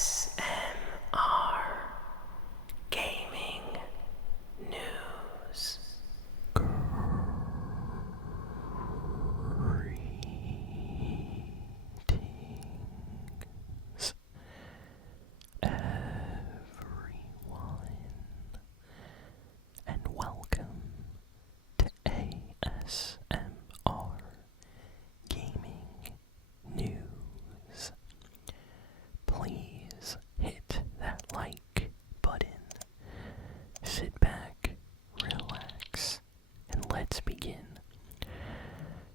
ASMR Gaming News. Greetings, everyone, and welcome to ASMR Gaming News. Please hit that like button, sit back, relax, and let's begin.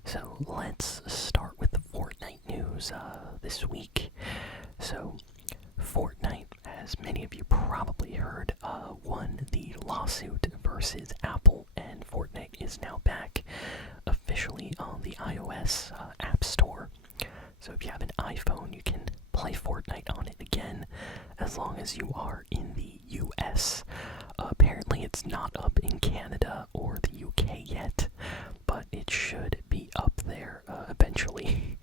So let's start with the Fortnite news this week. So Fortnite, as many of you probably heard, won the lawsuit versus Apple, and Fortnite is now back officially on the iOS App Store. So if you have an iPhone, you can play Fortnite on it again, as long as you are in the US. Apparently it's not up in Canada or the UK yet, but it should be up there eventually.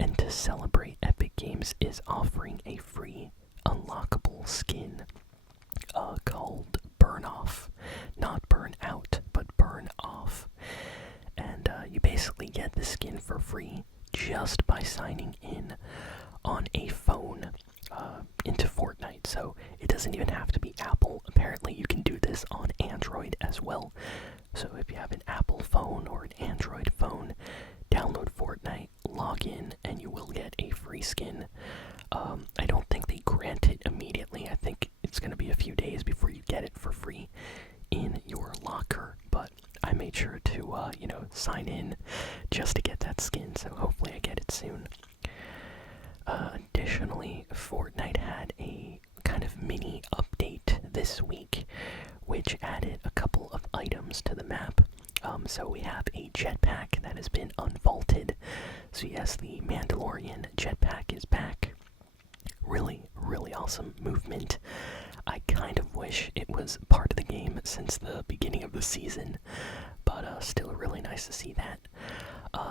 And to celebrate, Epic Games is offering a free unlockable skin called Burnoff. Not Burn Out, but Burn Off. And you basically get the skin for free just by signing in on a phone into Fortnite. So it doesn't even have to be Apple. Apparently you can do this on Android as well. So if you have an Apple phone or an Android phone, download Fortnite, log in, and you will get a free skin. I don't think they grant it immediately. I think it's going to be a few days before you get it for free in your locker, but I made sure to, sign in just to get that skin, so hopefully I get it soon. Additionally, Fortnite had a kind of mini update this week, which added a couple of items to the map. So we have a jetpack that has been unvaulted. So yes, the Mandalorian jetpack is back. Really, really awesome movement. I kind of wish it was part of the game since the beginning of the season, but still really nice to see that.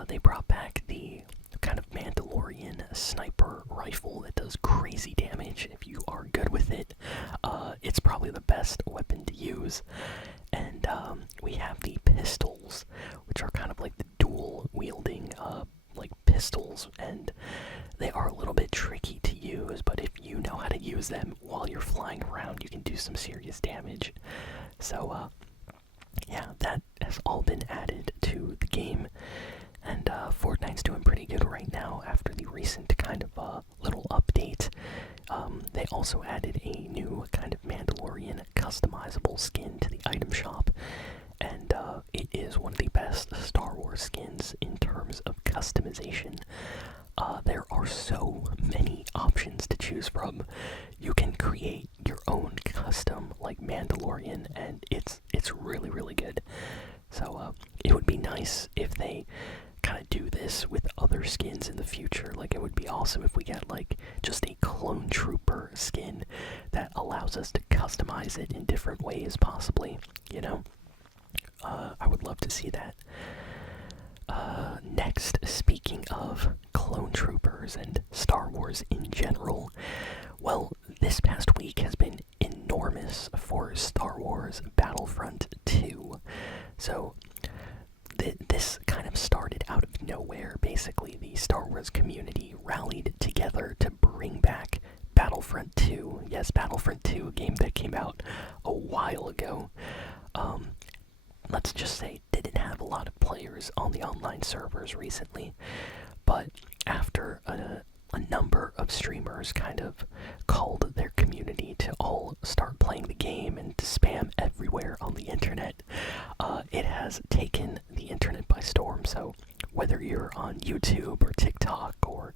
They brought back the kind of Mandalorian sniper rifle that does crazy damage if you are good with it. It's probably the best weapon to use. And we have the pistols, which are kind of like the dual wielding like pistols, and they are a little bit tricky to use, but if you know how to use them while you're flying around, you can do some serious damage. So yeah, that has all been added to the game, and Fortnite's doing pretty good right now after the recent kind of little update. They also added a new kind of Mandalorian customizable skin to the item shop, and it is one of the best Star Wars skins in terms of customization. There are so many options to choose from. You can create your own custom like Mandalorian, and it's really, really good. So it would be nice if they kind of do this with other skins in the future. Like, it would be awesome if we get like just a clone trooper skin that allows us to customize it in different ways, possibly, I would love to see that. Next, speaking of clone troopers and Star Wars in general, well, this past week has been enormous for Star Wars Battlefront 2. So this kind of started out of nowhere. Basically, the Star Wars community rallied together to bring back Battlefront 2. Yes, Battlefront 2, a game that came out a while ago. Let's just say didn't have a lot of players on the online servers recently, but after a number of streamers kind of called their community to all start playing the game and to spam everywhere on the internet, it has taken the internet by storm. So whether you're on YouTube or TikTok or,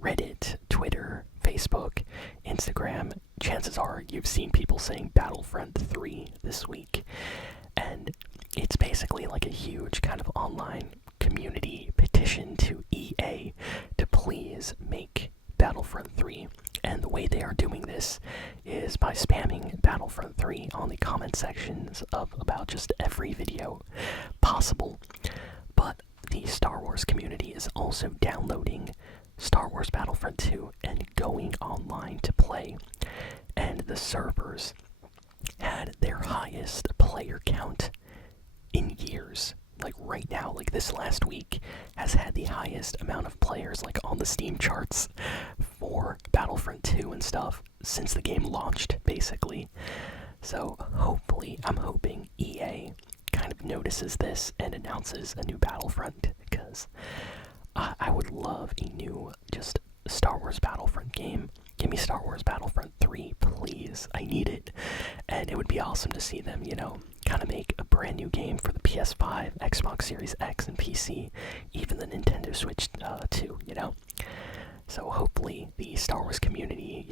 Reddit, Twitter, Facebook, Instagram, chances are you've seen people saying Battlefront 3 this week. And it's basically like a huge kind of online community petition to EA to please make Battlefront 3. And the way they are doing this is by spamming Battlefront 3 on the comment sections of about just every video possible. But the Star Wars community is also downloading Star Wars Battlefront 2 and going online to play. And the servers had their highest player count in years. Like right now, like this last week has had the highest amount of players like on the Steam charts for Battlefront 2 and stuff since the game launched, basically. So hopefully, I'm hoping EA kind of notices this and announces a new Battlefront, because I would love a new just Star Wars Battlefront game. Give me Star Wars Battlefront 3, please. I need it. And it would be awesome to see them, kind of make a brand new game for the PS5, Xbox Series X, and PC, even the Nintendo Switch too, So hopefully the Star Wars community,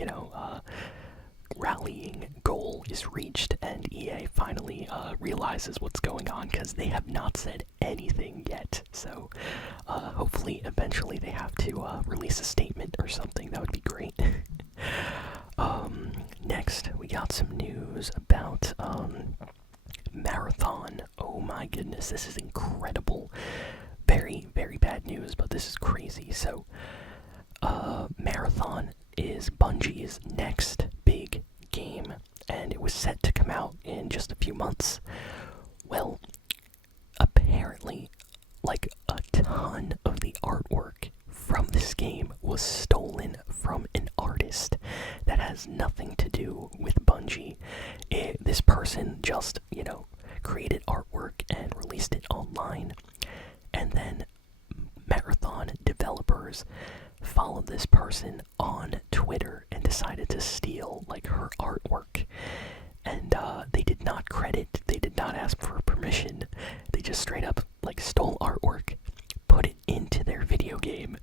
rallying goal is reached and EA finally realizes what's going on, because they have not said anything yet. So hopefully eventually they have to release a statement or something. That would be great. Next we got some news about Marathon. Oh my goodness, this is incredible. Very, very bad news, but this is crazy. So Marathon is Bungie's next big game, and it was set to come out in just a few months. Well, apparently, like a ton of the artwork from this game was stolen from an artist that has nothing to do with Bungie. This person just, created artwork and released it online, and then Marathon developers followed this person on Twitter and decided to steal like her artwork. And they did not ask for permission. They just straight up like stole artwork, put it into their video game,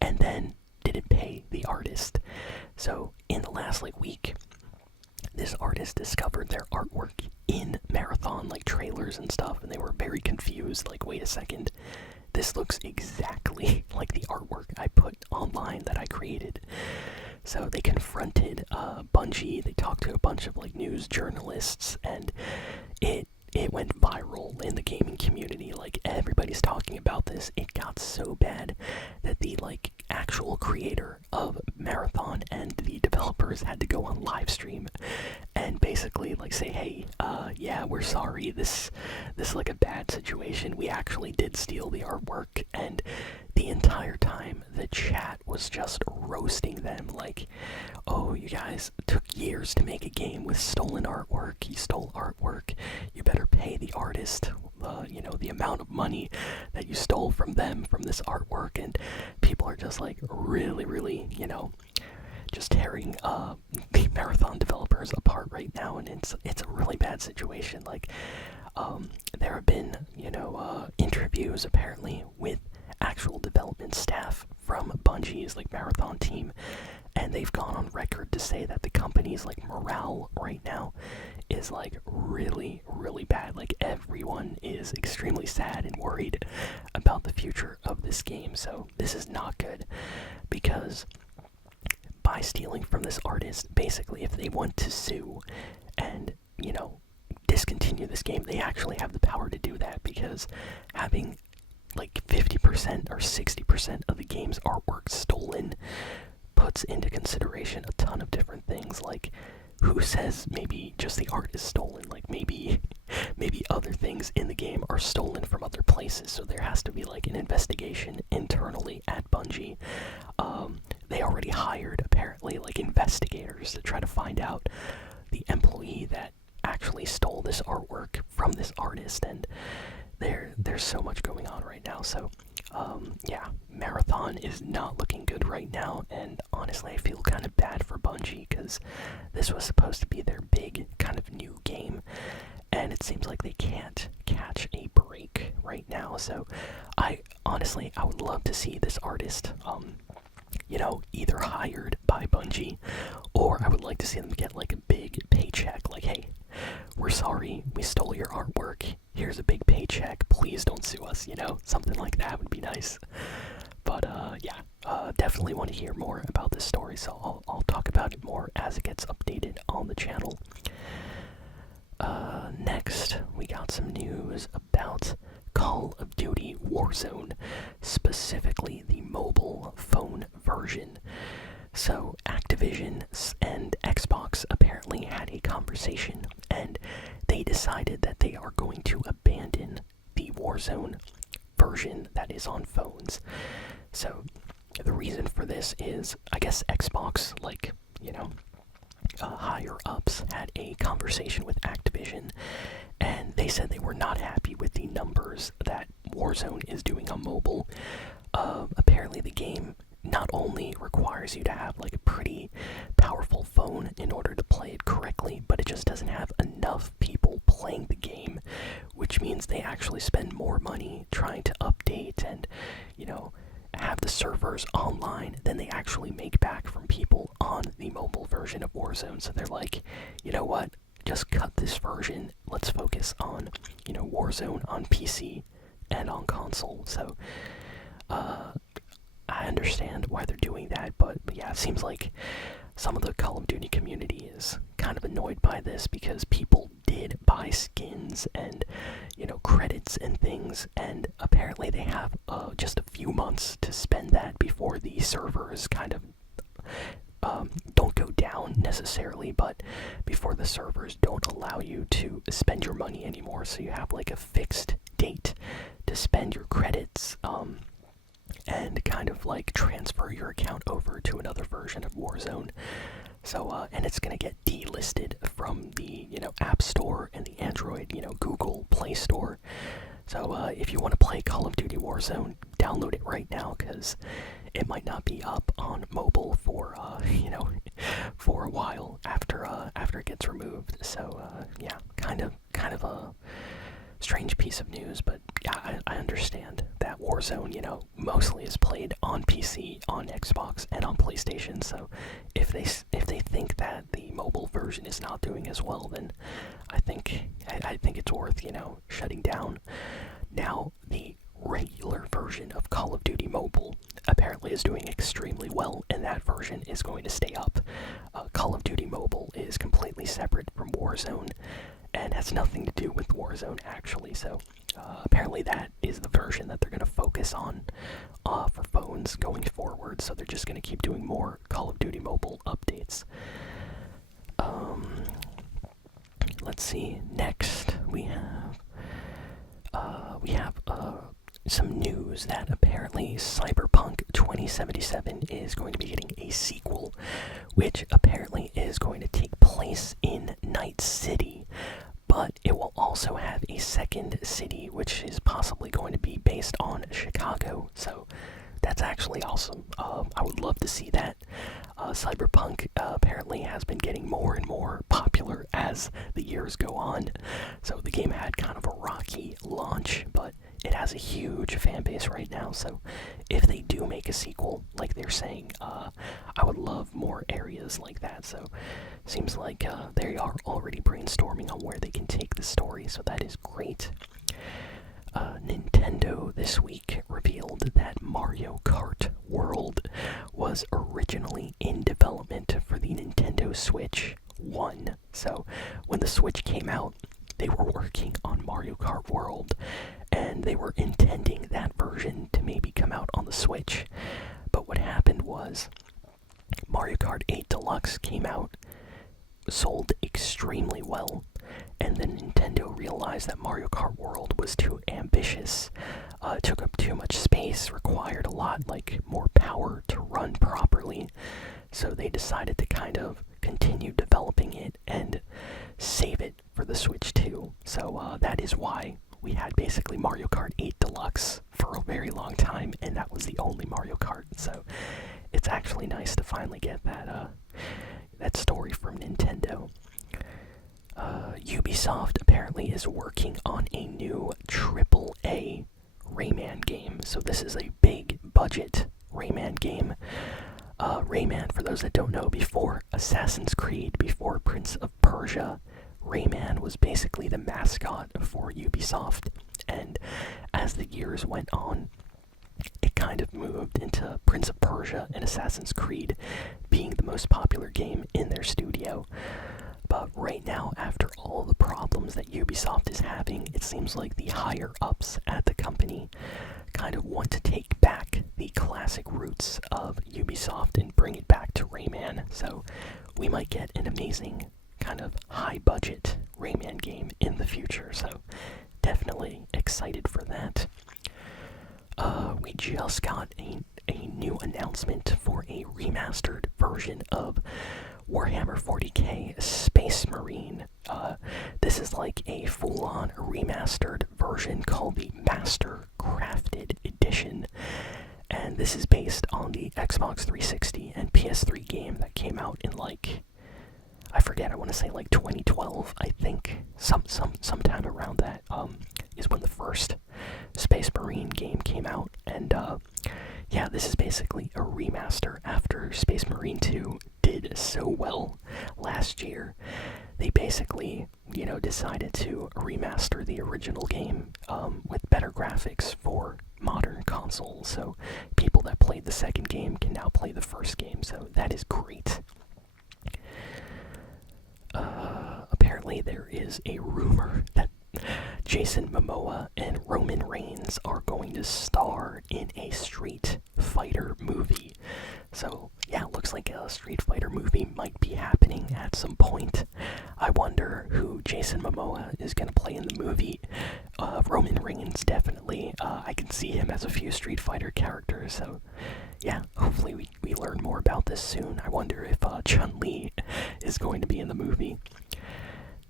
and then didn't pay the artist. So in the last week, this artist discovered their artwork in Marathon like trailers and stuff, and they were very confused, like, wait a second, this looks exactly like the artwork I put online that I created. So they confronted Bungie. They talked to a bunch of news journalists, and it went viral in the gaming community. Like, everybody's talking about this. It got so bad that the actual creator of Marathon and the developers had to go on live stream and basically say, hey, yeah, we're sorry, this is a bad situation. We actually did steal the artwork. And the entire time the chat was just roasting them, oh, you guys took years to make a game with stolen artwork. You stole artwork. You better pay the artist the amount of money that you stole from them from this artwork. And people are just really just tearing the Marathon developers apart right now, and it's a really bad situation. There have been interviews apparently with actual development staff from Bungie's Marathon team, and they've gone on record to say that the company's morale right now is really, really bad. Everyone is extremely sad and worried about the future of this game. So this is not good, because by stealing from this artist, basically, if they want to sue and discontinue this game, they actually have the power to do that, because having 50% or 60% of the game's artwork stolen puts into consideration a ton of different things, who says maybe just the art is stolen, maybe other things in the game are stolen from other places. So there has to be an investigation internally at Bungie. They already hired apparently investigators to try to find out the employee that actually stole this artwork from this artist, and there's so much going on right now. So yeah, Marathon is not looking good right now, and honestly I feel kind of bad for Bungie, because this was supposed to be their big kind of new game, and it seems like they can't catch a break right now. So I would love to see this artist either hired by Bungie, or I would like to see them get a big paycheck, hey, we're sorry, we stole your artwork, here's a big paycheck, please don't sue us, something like that would be nice. But yeah, definitely want to hear more about this story, so I'll talk about it more as it gets updated on the channel. Next, we got some news about Call of Duty Warzone, specifically the mobile phone version. So Activision and Xbox apparently had a conversation, and they decided that they are going to abandon the Warzone version that is on phones. So the reason for this is, I guess Xbox, higher ups had a conversation with Activision, and they said they were not happy with the numbers that Warzone is doing on mobile. Apparently the game not only requires you to have like a pretty powerful phone in order to play it correctly, but it just doesn't have enough people playing the game, which means they actually spend more money trying to update and, have the servers online than they actually make back from people on the mobile version of Warzone. So they're like, you know what? Just cut this version. Let's focus on, Warzone on PC and on console. So, I understand why they're doing that, but yeah, it seems like some of the Call of Duty community is kind of annoyed by this because people did buy skins and, credits and things, and apparently they have just a few months to spend that before the servers kind of don't go down necessarily, but before the servers don't allow you to spend your money anymore. So you have like a fixed date to spend your credits, and kind of like transfer your account over to another version of Warzone. So, and it's gonna get delisted from the, App Store and the Android, Google Play Store. So, if you want to play Call of Duty Warzone, download it right now, because it might not be up on mobile for, for a while after it gets removed. So, yeah, kind of a strange piece of news, but yeah, I understand that Warzone, mostly is played on PC, on Xbox, and on PlayStation. So if they think that the mobile version is not doing as well, then I think it's worth, shutting down. Now, the regular version of Call of Duty Mobile apparently is doing extremely well, and that version is going to stay up. Call of Duty Mobile is completely separate from Warzone and has nothing to do with Warzone, actually. So apparently that is the version that they're going to focus on for phones going forward. So they're just going to keep doing more Call of Duty Mobile updates. Let's see. Next, we have some news that apparently Cyberpunk 2077 is going to be getting a sequel, which apparently is going to take place in Night City, but it will also have a second city, which is possibly going to be based on Chicago. So that's actually awesome. I would love to see that. Cyberpunk apparently has been getting more and more popular as the years go on. So the game had kind of a rocky launch, but it has a huge fan base right now. So if they do make a sequel, like they're saying, I would love more areas like that. So seems like they are already brainstorming on where they can take the story, so that is great. Nintendo this week revealed that Mario Kart World was originally in development for the Nintendo Switch 1. So when the Switch came out, they were working on Mario Kart World, and they were intending that version to maybe come out on the Switch. But what happened was Mario Kart 8 Deluxe came out, sold extremely well, and then Nintendo realized that Mario Kart World was too ambitious, took up too much space, required a lot more power to run properly. So they decided to kind of continue developing it and save it for the Switch 2. So that is why we had basically Mario Kart 8 Deluxe for a very long time, and that was the only Mario Kart. So it's actually nice to finally get that story from Nintendo. Ubisoft apparently is working on a new AAA Rayman game. So this is a big budget Rayman game. Rayman, for those that don't know, before Assassin's Creed, before Prince of Persia, Rayman was basically the mascot for Ubisoft. And as the years went on, it kind of moved into Prince of Persia and Assassin's Creed being the most popular game in their studio. Right now, after all the problems that Ubisoft is having, it seems like the higher ups at the company kind of want to take back the classic roots of Ubisoft and bring it back to Rayman. So we might get an amazing kind of high budget Rayman game in the future. So definitely excited for that. We just got a new announcement for a remastered version of Warhammer 40k Space Marine. This is like a full-on remastered version called the Master Crafted Edition. And this is based on the Xbox 360 and PS3 game that came out in I forget, I want to say 2012, I think. Sometime around that is when the first Space Marine game came out. And yeah, this is basically a remaster after Space Marine 2 did so well last year. They basically, decided to remaster the original game with better graphics for modern consoles. So people that played the second game can now play the first game. So that is great. Apparently there is a rumor that Jason Momoa and Roman Reigns are going to star in a Street Fighter movie. So yeah, it looks like a Street Fighter movie might be happening at some point. I wonder who Jason Momoa is going to play in the movie. Roman Reigns, definitely. I can see him as a few Street Fighter characters, so yeah, hopefully we learn more about this soon. I wonder if Chun-Li is going to be in the movie.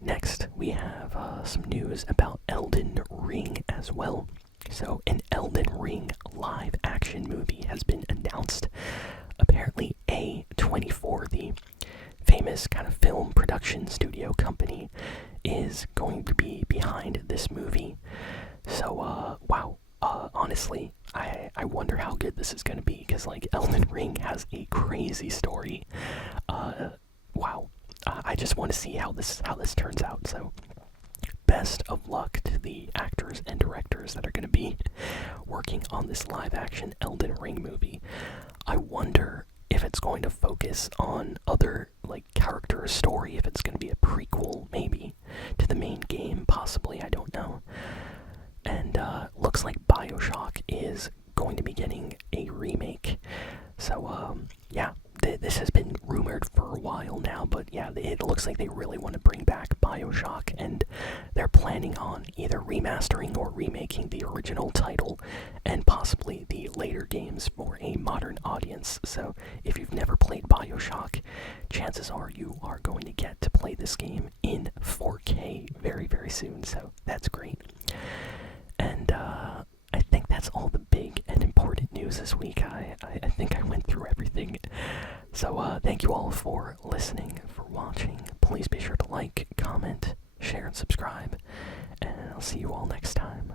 Next, we have some news about Elden Ring as well. So, an Elden Ring live-action movie has been announced. Apparently, A24, the famous kind of film production studio company, is going to be behind this movie. So, wow. Honestly, I wonder how good this is going to be, because Elden Ring has a crazy story. Wow. I just want to see how this turns out. So, best of luck to the actors and directors that are going to be working on this live-action Elden Ring movie. I wonder if it's going to focus on other character story, if it's going to be a prequel maybe to the main game, possibly, I don't know. And looks like Bioshock is going to be getting a remake. So yeah, this has been rumored for a while now, but yeah, it looks like they really want to bring back Bioshock, and they're planning on either remastering or remaking the original title and possibly the later games for a modern audience. So if you've never played Bioshock, chances are you are going to get to play this game in 4K very, very soon, so that's great. And I think that's all the big and important news this week. I think I went through everything. So thank you all for listening, for watching. Please be sure to like, comment, share, and subscribe. And I'll see you all next time.